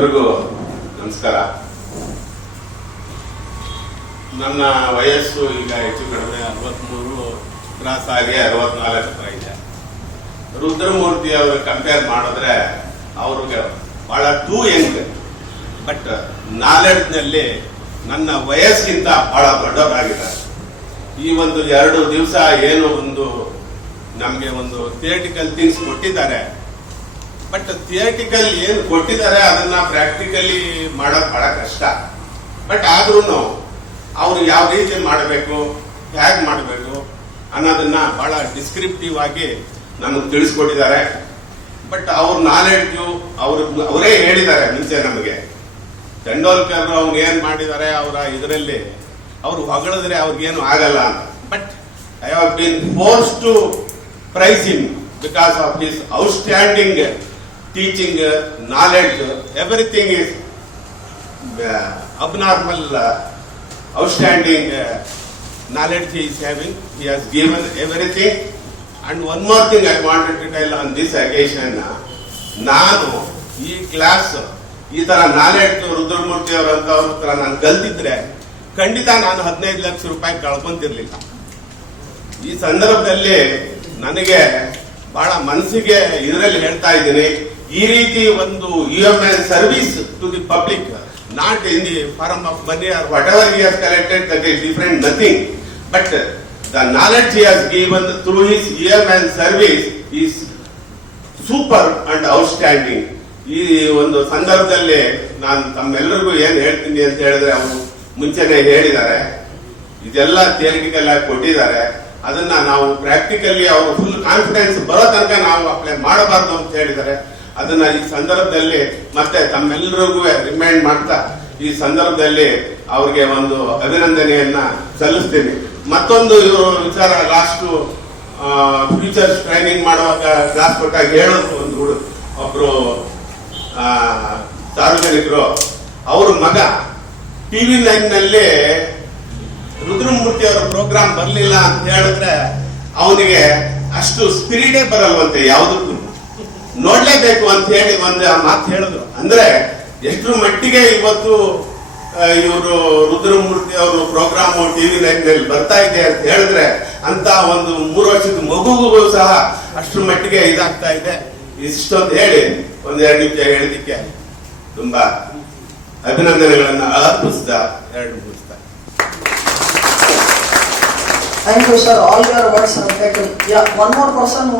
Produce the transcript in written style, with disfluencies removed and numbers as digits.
ಎಲ್ಲರಿಗೂ ನಮಸ್ಕಾರ. ನನ್ನ ವಯಸ್ಸು ಈಗ ಹೆಚ್ಚು ಕಡಿಮೆ 63 ಕ್ರಾಸ್ ಆಗಿ 64 ಇದೆ. ರುದ್ರಮೂರ್ತಿ ಅವರು ಕಂಪೇರ್ ಮಾಡಿದ್ರೆ ಅವ್ರಿಗೆ ಬಹಳ ಟೂ ಯಂಗ್, ಬಟ್ ನಾಲೆಡ್ಜ್ನಲ್ಲಿ ನನ್ನ ವಯಸ್ಸಿಗಿಂತ ಬಹಳ ದೊಡ್ಡವರಾಗಿದ್ದಾರೆ. ಈ ಒಂದು 2 ದಿವಸ ಏನು ನಮಗೆ ಒಂದು ಥಿಯೇಟಿಕಲ್ ಥಿಂಗ್ಸ್ ಕೊಟ್ಟಿದ್ದಾರೆ, ಬಟ್ ಥಿಯೇಟಿಕಲ್ ಏನು ಕೊಟ್ಟಿದ್ದಾರೆ ಅದನ್ನ ಪ್ರಾಕ್ಟಿಕಲಿ ಮಾಡೋದು ಬಹಳ ಕಷ್ಟ. ಬಟ್ ಆದ್ರೂ ಅವ್ರು ಯಾವ ರೀತಿ ಮಾಡಬೇಕು, ಹೇಗೆ ಮಾಡಬೇಕು ಅನ್ನೋದನ್ನ ಬಹಳ ಡಿಸ್ಕ್ರಿಪ್ಟಿವ್ ಆಗಿ ನಮಗೆ ತಿಳಿಸ್ಕೊಟ್ಟಿದ್ದಾರೆ. ಬಟ್ ಅವ್ರ ನಾಲೆಡ್ಜು ಅವರೇ ಹೇಳಿದ್ದಾರೆ ಮುಂಚೆ ನಮಗೆ. ತೆಂಡೂಲ್ಕರ್ ಅವ್ರು ಏನ್ ಮಾಡಿದ್ದಾರೆ ಅವರ ಇದರಲ್ಲಿ ಅವ್ರು ಹೊಗಳಿದ್ರೆ ಅವ್ರಿಗೇನು ಆಗಲ್ಲ ಅಂತ. But I have been force to praise him because of his outstanding teaching, knowledge, everything is abnormal, outstanding knowledge he is having. He has given everything. And one more thing I wanted to tell on this occasion, ನಾನು ಈ class ಈ ತರ knowledge Rudramurthy ಅವರಂತವ್ರ ಹತ್ರ ನಾನು ಕಲ್ತಿದ್ರೆ ಖಂಡಿತ ನಾನು 15 ಲಕ್ಷ ರೂಪಾಯಿ ಕಳ್ಕೊಂತಿರ್ಲಿಲ್ಲ. ಈ ಸಂದರ್ಭದಲ್ಲಿ ನನಗೆ ಬಹಳ ಮನಸ್ಸಿಗೆ ಇದರಲ್ಲಿ ಹೇಳ್ತಾ ಇದ್ದೀನಿ, ಈ ರೀತಿ ಒಂದು UMN service to the public, not in the form of money or whatever he has collected, that is different, nothing, but the knowledge he has given through his UMN service is super and outstanding. ಈ ಒಂದು ಸಂದರ್ಭದಲ್ಲಿ ನಾನು ತಮ್ಮೆಲ್ಲರಿಗೂ ಏನ್ ಹೇಳ್ತೀನಿ ಅಂತ ಹೇಳಿದ್ರೆ, ಅವರು ಮುಂಚೆನೆ ಹೇಳಿದ್ದಾರೆ, ಇದೆಲ್ಲ ಥಿಯರಿಟಿಕಲ್ ಆಗಿ ಕೊಟ್ಟಿದ್ದಾರೆ, ಅದನ್ನ ನಾವು ಪ್ರಾಕ್ಟಿಕಲಿ ಅವರು ಫುಲ್ ಕಾನ್ಫಿಡೆನ್ಸ್ ಬರೋ ತನಕ ನಾವು ಅಪ್ಲೈ ಮಾಡಬಾರ್ದು ಅಂತ ಹೇಳಿದ್ದಾರೆ. ಅದನ್ನ ಈ ಸಂದರ್ಭದಲ್ಲಿ ಮತ್ತೆ ತಮ್ಮೆಲ್ಲರಿಗೂ ರಿಮೈಂಡ್ ಮಾಡ್ತಾ ಈ ಸಂದರ್ಭದಲ್ಲಿ ಅವ್ರಿಗೆ ಒಂದು ಅಭಿನಂದನೆಯನ್ನ ಸಲ್ಲಿಸ್ತೀನಿ. ಮತ್ತೊಂದು ವಿಚಾರ, ಲಾಸ್ಟ್ ಫ್ಯೂಚರ್ಸ್ ಟ್ರೈನಿಂಗ್ ಮಾಡುವಾಗ ಕ್ಲಾಸ್ ಕೊಟ್ಟಾಗ ಹೇಳೋದು, ಒಬ್ರು ಸಾರ್ವಜನಿಕರು ಅವ್ರ ಮಗ TV9 ನಲ್ಲಿ ರುದ್ರಮೂರ್ತಿ ಅವರ ಪ್ರೋಗ್ರಾಮ್ ಬರಲಿಲ್ಲ ಅಂತ ಹೇಳಿದ್ರೆ ಅವನಿಗೆ ಅಷ್ಟು ಸ್ಪಿರಿಟೇ ಬರಲ್ವಂತೆ, ಯಾವುದಕ್ಕೂ ನೋಡ್ಲೇಬೇಕು ಅಂತ ಹೇಳಿ ಒಂದು ಮಾತು ಹೇಳಿದ್ರು. ಅಂದ್ರೆ ಎಷ್ಟು ಮಟ್ಟಿಗೆ ಇವತ್ತು ಇವರು ರುದ್ರಮೂರ್ತಿ ಅವರು ಪ್ರೋಗ್ರಾಮ್ TV9 ನಲ್ಲಿ ಬರ್ತಾ ಇದೆ ಅಂತ ಹೇಳಿದ್ರೆ, ಅಂತ ಒಂದು 3 ವರ್ಷದ ಮಗುಗೂ ಸಹ ಅಷ್ಟು ಮಟ್ಟಿಗೆ ಇದಾಗ್ತಾ ಇದೆ. ಇಷ್ಟೊಂದು ಹೇಳಿ 1-2 ನಿಮಿಷ ಹೇಳಿದ್ದಕ್ಕೆ ತುಂಬಾ ಅಭಿನಂದನೆಗಳನ್ನ ಅರ್ಪಿಸ್ತಾ 2 ಮುಗಿಸ್ತಾ. Thank you, sir. All your words are taken. Yeah, one more person.